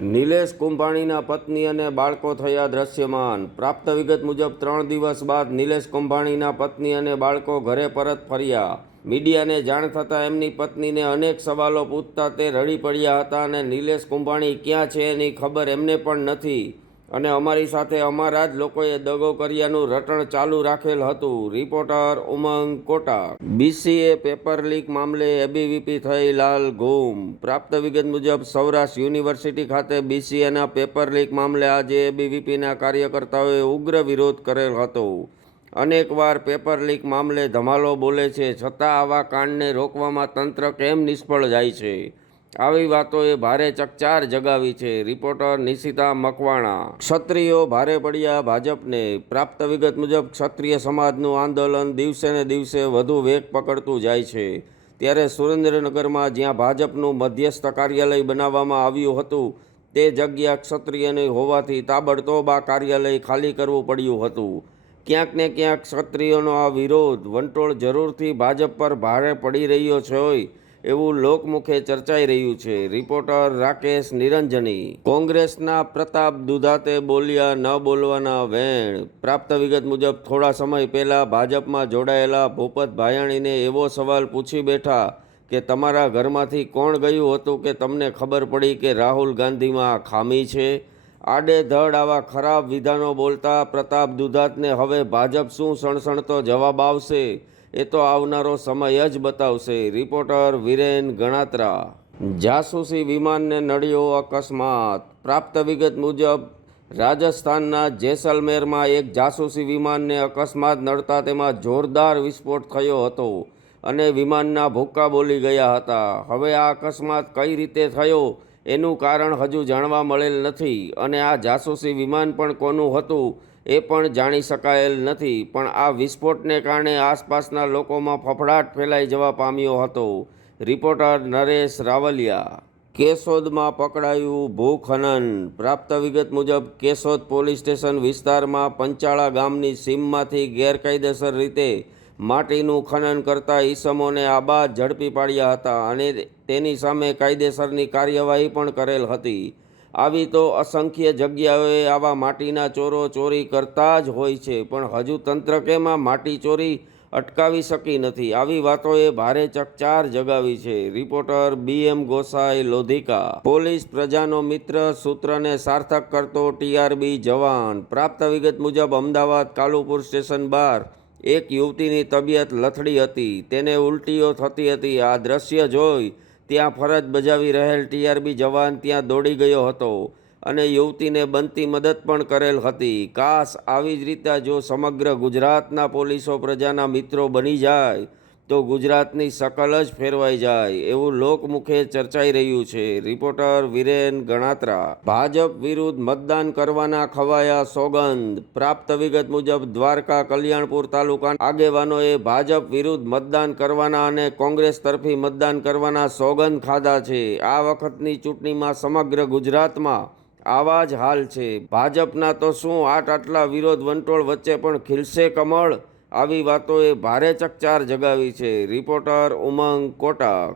નિલેશ કુંભાણીના પત્ની અને બાળકો થયા દ્રશ્યમાન। પ્રાપ્ત વિગત મુજબ 3 દિવસ બાદ નિલેશ કુંભાણીના પત્ની અને બાળકો ઘરે પરત ફર્યા। મીડિયાને જાણ થતાં એમની પત્નીને અનેક સવાલો પૂછતા તે રડી પડ્યા હતા અને નિલેશ કુંભાણી ક્યાં છે એની ખબર એમને પણ નથી અને અમારી સાથે અમારા જ લોકોએ દગો કર્યાનું રટણ ચાલુ રાખેલ હતું। રિપોર્ટર ઉમંગ કોટા। બીસીએ પેપર લીક મામલે એબીવીપી થઈ લાલ ઘૂમ। પ્રાપ્ત વિગત મુજબ સૌરાષ્ટ્ર યુનિવર્સિટી ખાતે બીસીએના પેપર લીક મામલે આજે એબીવીપીના કાર્યકર્તાઓએ ઉગ્ર વિરોધ કરેલ હતો। અનેકવાર પેપર લીક મામલે ધમાલો બોલે છે, છતાં આવા કાંડને રોકવામાં તંત્ર કેમ નિષ્ફળ જાય છે? આવી વાતોએ ભારે ચકચાર જગાવી છે। રિપોર્ટર નિશિતા મકવાણા। ક્ષત્રિયો ભારે પડ્યા ભાજપને। પ્રાપ્ત વિગત મુજબ ક્ષત્રિય સમાજનું આંદોલન દિવસે ને દિવસે વધુ વેગ પકડતું જાય છે। ત્યારે સુરેન્દ્રનગરમાં જ્યાં ભાજપનું મધ્યસ્થ કાર્યાલય બનાવવામાં આવ્યું હતું તે જગ્યા ક્ષત્રિયની હોવાથી તાબડતોબ આ કાર્યાલય ખાલી કરવું પડ્યું હતું। ક્યાંક ને ક્યાંક ક્ષત્રિયોનો આ વિરોધ વંટોળ જરૂરથી ભાજપ પર ભારે પડી રહ્યો છે એવું લોકમુખે ચર્ચાઈ રહ્યું છે। રિપોર્ટર રાકેશ નિરંજની। કોંગ્રેસના પ્રતાપ દુધાતે બોલ્યા ન બોલવાના વેણ। પ્રાપ્ત વિગત મુજબ થોડા સમય પહેલા ભાજપમાં જોડાયેલા ભૂપત ભાયાણીને એવો સવાલ પૂછી બેઠા કે તમારા ઘરમાંથી કોણ ગયું હતું કે તમને ખબર પડી કે રાહુલ ગાંધીમાં ખામી છે? આડેધડ આવા ખરાબ વિધાનો બોલતા પ્રતાપ દુધાતને હવે ભાજપ શું સણસણતો જવાબ આવશે એ તો આવનારો સમય જ બતાવશે। રિપોર્ટર વિરેન ગણાત્રા। જાસૂસી વિમાનને નડ્યો અકસ્માત। પ્રાપ્ત વિગત મુજબ રાજસ્થાનના જેસલમેરમાં એક જાસૂસી વિમાનને અકસ્માત નડતા તેમાં જોરદાર વિસ્ફોટ થયો હતો અને વિમાનના ભૂક્કા બોલી ગયા હતા। હવે આ અકસ્માત કઈ રીતે થયો એનું કારણ હજુ જાણવા મળેલ નથી અને આ જાસૂસી વિમાન પણ કોનું હતું એ પણ જાણી શકાયેલ નથી, પણ આ વિસ્ફોટને કારણે આસપાસના લોકોમાં ફફડાટ ફેલાઈ જવા પામ્યો હતો। રિપોર્ટર નરેશ રાવલિયા। કેશોદમાં પકડાયું ભૂખનન। પ્રાપ્ત વિગત મુજબ કેશોદ પોલીસ સ્ટેશન વિસ્તારમાં પંચાળા ગામની સીમમાંથી ગેરકાયદેસર રીતે માટીનું ખનન કરતા ઈસમોને આબાદ ઝડપી પાડ્યા હતા અને તેની સામે કાયદેસરની કાર્યવાહી પણ કરેલ હતી। આવી તો અસંખ્ય જગ્યાઓએ આવા માટીના ચોરો ચોરી કરતા જ હોય છે, પણ હજુ તંત્ર કેમ આ માટી ચોરી અટકાવી શકી નથી? આવી વાતોએ ભારે ચકચાર જગાવી છે। Reporter BM Gosai Lodhika. Police પ્રજાનો મિત્ર સૂત્રને સાર્થક કરતો ટીઆરબી જવાન। પ્રાપ્ત વિગત મુજબ અમદાવાદ કાલુપુર સ્ટેશન બહાર એક યુવતીની તબિયત લથડી હતી, તેને ઉલટીઓ થતી હતી। આ દ્રશ્ય જોઈ ત્યાં ફરજ બજાવી રહેલ ટીઆરબી જવાન ત્યાં દોડી ગયો હતો અને યુવતીને બનતી મદદ પણ કરેલ હતી। કાશ આવી જ રીતે જો સમગ્ર ગુજરાતના પોલીસો પ્રજાના મિત્રો બની જાય તો ગુજરાતની શકલ જ ફેરવાઈ જાય એવું લોકમુખે ચર્ચાઈ રહ્યું છે। રિપોર્ટર વિરેન ગણાત્રા। ભાજપ વિરુદ્ધ મતદાન કરવાના ખવાયા સોગંદ। પ્રાપ્ત વિગત મુજબ દ્વારકા કલ્યાણપુર તાલુકાના આગેવાનોએ ભાજપ વિરુદ્ધ મતદાન કરવાના અને કોંગ્રેસ તરફી મતદાન કરવાના સોગંદ ખાધા છે। આ વખતની ચૂંટણીમાં સમગ્ર ગુજરાતમાં આવા જ હાલ છે। ભાજપના તો શું આટલા વિરોધ વંટોળ વચ્ચે પણ ખીલશે કમળ? આવી વાતોએ ભારે ચકચાર જગાવી છે। રિપોર્ટર ઉમંગ કોટા।